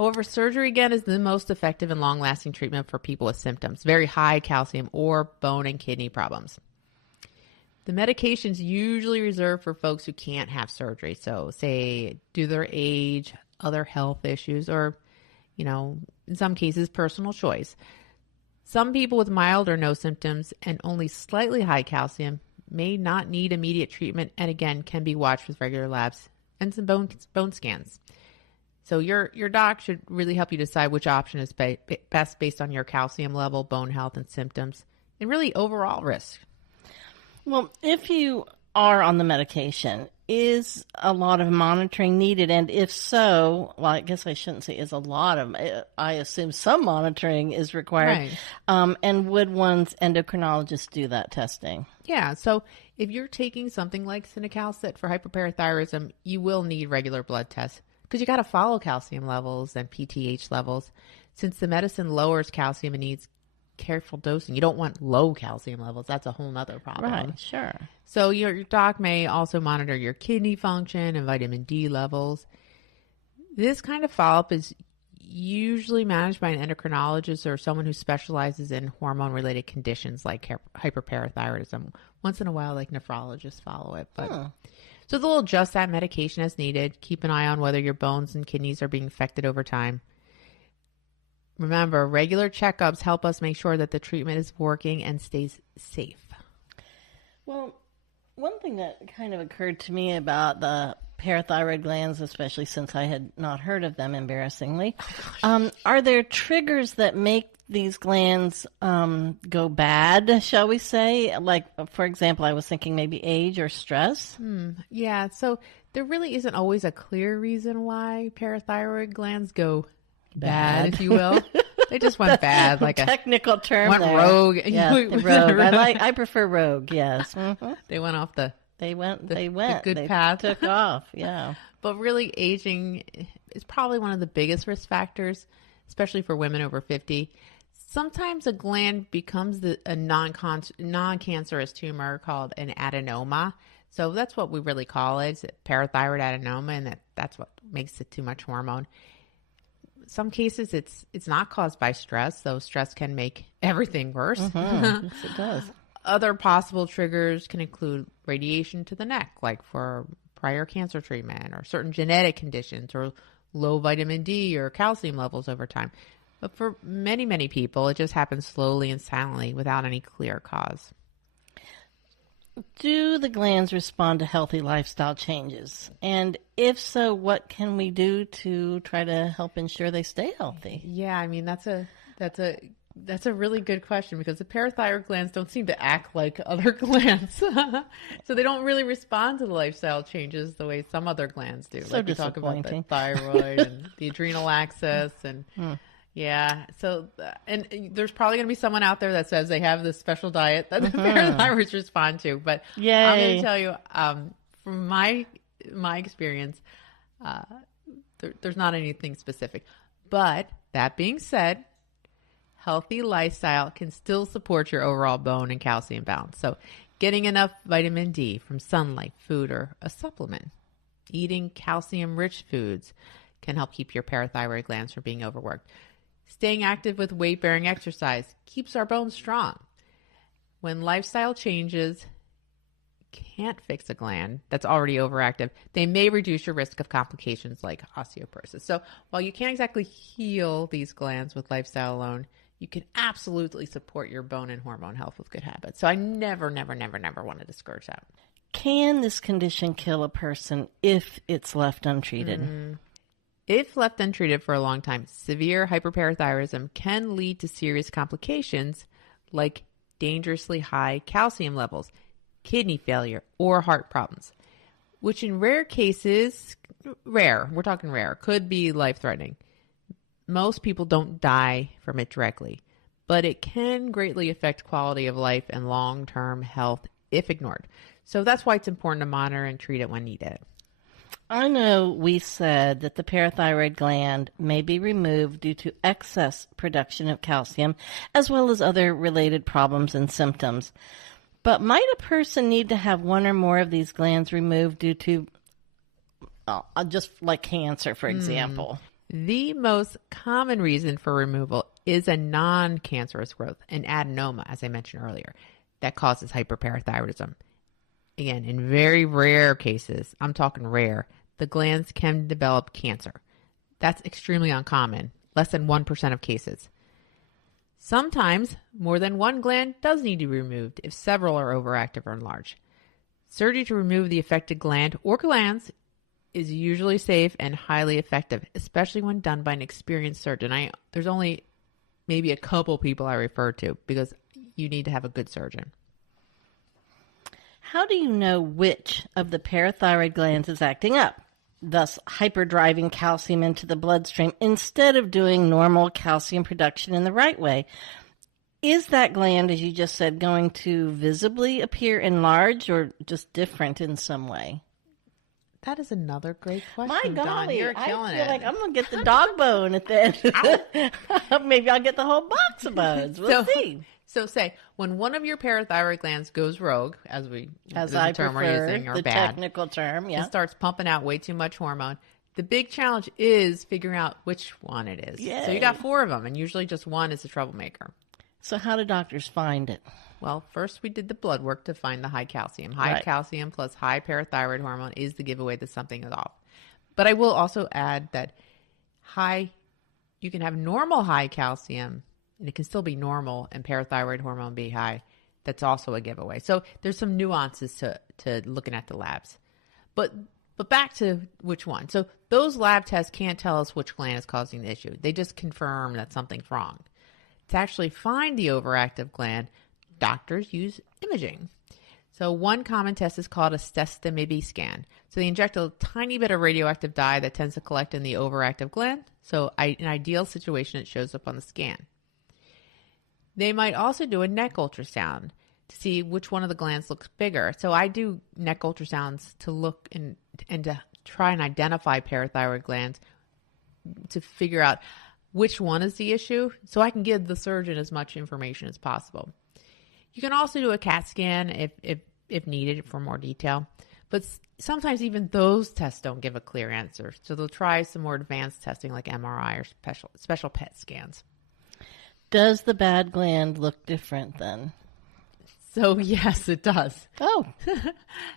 However, surgery, again, is the most effective and long-lasting treatment for people with symptoms, very high calcium or bone and kidney problems. The medication's usually reserved for folks who can't have surgery. So, say, due to their age, other health issues, or, in some cases, personal choice. Some people with mild or no symptoms and only slightly high calcium may not need immediate treatment and, again, can be watched with regular labs and some bone scans. So your doc should really help you decide which option is best based on your calcium level, bone health, and symptoms, and really overall risk. Well, if you are on the medication, is a lot of monitoring needed? And if so, well, I guess I shouldn't say is a lot of, I assume some monitoring is required. Right. And would one's endocrinologist do that testing? Yeah. So if you're taking something like Cinacalcet for hyperparathyroidism, you will need regular blood tests because you got to follow calcium levels and PTH levels. Since the medicine lowers calcium and needs careful dosing, you don't want low calcium levels. That's a whole nother problem. Right, sure. So your doc may also monitor your kidney function and vitamin D levels. This kind of follow-up is usually managed by an endocrinologist or someone who specializes in hormone-related conditions like hyperparathyroidism. Once in a while, like nephrologists follow it. But so they'll adjust that medication as needed. Keep an eye on whether your bones and kidneys are being affected over time. Remember, regular checkups help us make sure that the treatment is working and stays safe. Well, one thing that kind of occurred to me about the parathyroid glands, especially since I had not heard of them, embarrassingly, are there triggers that make these glands go bad, shall we say? Like, for example, I was thinking maybe age or stress. Yeah, so there really isn't always a clear reason why parathyroid glands go bad, if you will. They just went bad, like a technical term. Went there. Rogue. Yeah, rogue. I prefer rogue. Yes. Mm-hmm. They went off the good path. Took off. Yeah. But really, aging is probably one of the biggest risk factors, especially for women over 50. Sometimes a gland becomes a non-cancerous tumor called an adenoma. So that's what we really call it. It's parathyroid adenoma, and that's what makes it too much hormone. Some cases it's not caused by stress, though stress can make everything worse. Mm-hmm. Yes, it does. Other possible triggers can include radiation to the neck, like for prior cancer treatment, or certain genetic conditions, or low vitamin D or calcium levels over time. But for many, many people, it just happens slowly and silently without any clear cause. Do the glands respond to healthy lifestyle changes? And if so, what can we do to try to help ensure they stay healthy? Yeah, I mean, that's a really good question, because the parathyroid glands don't seem to act like other glands. So they don't really respond to the lifestyle changes the way some other glands do. So like we talk about the thyroid and the adrenal axis and yeah. So, and there's probably going to be someone out there that says they have this special diet that the parathyroids respond to. But Yay. I'm going to tell you, from my experience, there's not anything specific. But that being said, healthy lifestyle can still support your overall bone and calcium balance. So getting enough vitamin D from sunlight, food, or a supplement, eating calcium-rich foods can help keep your parathyroid glands from being overworked. Staying active with weight-bearing exercise keeps our bones strong. When lifestyle changes can't fix a gland that's already overactive, they may reduce your risk of complications like osteoporosis. So while you can't exactly heal these glands with lifestyle alone, you can absolutely support your bone and hormone health with good habits. So I never want to discourage that. Can this condition kill a person if it's left untreated? If left untreated for a long time, severe hyperparathyroidism can lead to serious complications like dangerously high calcium levels, kidney failure, or heart problems, which in rare cases, we're talking rare, could be life-threatening. Most people don't die from it directly, but it can greatly affect quality of life and long-term health if ignored. So that's why it's important to monitor and treat it when needed. I know we said that the parathyroid gland may be removed due to excess production of calcium, as well as other related problems and symptoms. But might a person need to have one or more of these glands removed due to, just like cancer, for example? The most common reason for removal is a non-cancerous growth, an adenoma, as I mentioned earlier, that causes hyperparathyroidism. Again, in very rare cases, I'm talking rare, the glands can develop cancer. That's extremely uncommon, less than 1% of cases. Sometimes, more than one gland does need to be removed if several are overactive or enlarged. Surgery to remove the affected gland or glands is usually safe and highly effective, especially when done by an experienced surgeon. There's only maybe a couple people I refer to because you need to have a good surgeon. How do you know which of the parathyroid glands is acting up, thus hyperdriving calcium into the bloodstream instead of doing normal calcium production in the right way? Is that gland, as you just said, going to visibly appear enlarged or just different in some way? That is another great question. My golly, Dawn. You're killing I feel it. like I'm going to get the dog bone at the end. Maybe I'll get the whole box of bones. We'll see. So say, when one of your parathyroid glands goes rogue, as I term we're prefer, using, or the bad, technical term, yeah. it starts pumping out way too much hormone. The big challenge is figuring out which one it is. Yay. So you got 4 of them, and usually just one is a troublemaker. So how do doctors find it? Well, first we did the blood work to find the high calcium. High calcium plus high parathyroid hormone is the giveaway that something is off. But I will also add that you can have normal high calcium, and it can still be normal, and parathyroid hormone be high. That's also a giveaway. So there's some nuances to looking at the labs. But back to which one. So those lab tests can't tell us which gland is causing the issue. They just confirm that something's wrong. To actually find the overactive gland, doctors use imaging. So one common test is called a sestamibi scan. So they inject a tiny bit of radioactive dye that tends to collect in the overactive gland. So in an ideal situation, it shows up on the scan. They might also do a neck ultrasound to see which one of the glands looks bigger. So I do neck ultrasounds to look and to try and identify parathyroid glands to figure out which one is the issue, so I can give the surgeon as much information as possible. You can also do a CAT scan if needed for more detail, but sometimes even those tests don't give a clear answer. So they'll try some more advanced testing like MRI or special PET scans. Does the bad gland look different then? So yes, it does. Oh.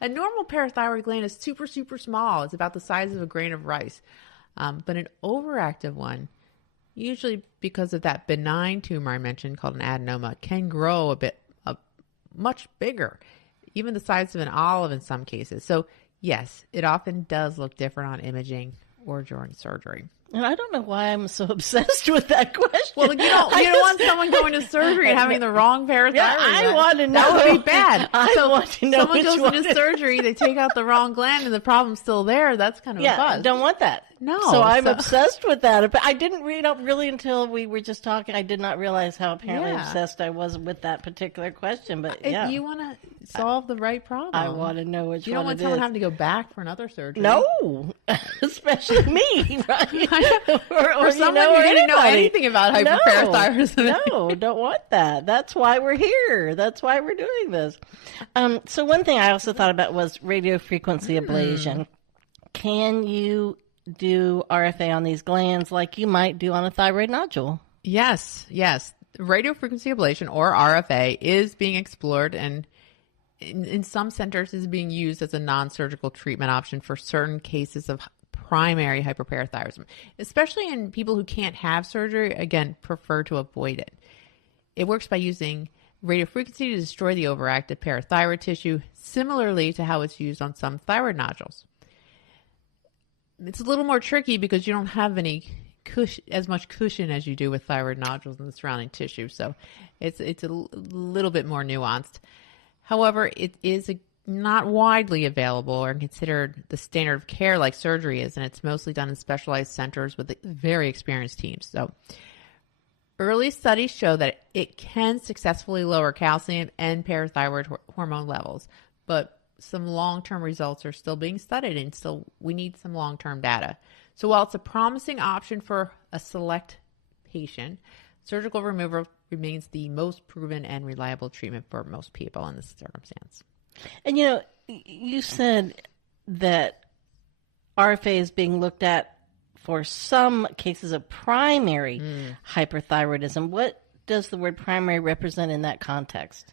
A normal parathyroid gland is super, super small. It's about the size of a grain of rice. But an overactive one, usually because of that benign tumor I mentioned called an adenoma, can grow much bigger, even the size of an olive in some cases. So yes, it often does look different on imaging or during surgery. And I don't know why I'm so obsessed with that question. Well, you don't want someone going to surgery and having the wrong parathyroid. Yeah, I want to know. That would be bad. I want to know. Someone goes into surgery, they take out the wrong gland, and the problem's still there. That's kind of a buzz. Don't want that. No. So I'm obsessed with that. But I didn't read up really until we were just talking. I did not realize how apparently obsessed I was with that particular question. But if you want to solve the right problem, I want to know which one it is. You don't want someone having to go back for another surgery. No, especially me, right? or someone who didn't know anything about hyperparathyroidism. No, don't want that. That's why we're here. That's why we're doing this. So one thing I also thought about was radiofrequency ablation. Can you do RFA on these glands like you might do on a thyroid nodule? Yes. Radiofrequency ablation, or RFA, is being explored and in some centers is being used as a non-surgical treatment option for certain cases of primary hyperparathyroidism, especially in people who can't have surgery, again, prefer to avoid it. It works by using radiofrequency to destroy the overactive parathyroid tissue, similarly to how it's used on some thyroid nodules. It's a little more tricky because you don't have as much cushion as you do with thyroid nodules in the surrounding tissue, so it's a little bit more nuanced. However, it is not widely available or considered the standard of care like surgery is, and it's mostly done in specialized centers with very experienced teams. So early studies show that it can successfully lower calcium and parathyroid hormone levels, but some long-term results are still being studied, and still we need some long-term data. So while it's a promising option for a select patient, surgical removal remains the most proven and reliable treatment for most people in this circumstance. And you said that RFA is being looked at for some cases of primary hyperthyroidism. What does the word primary represent in that context?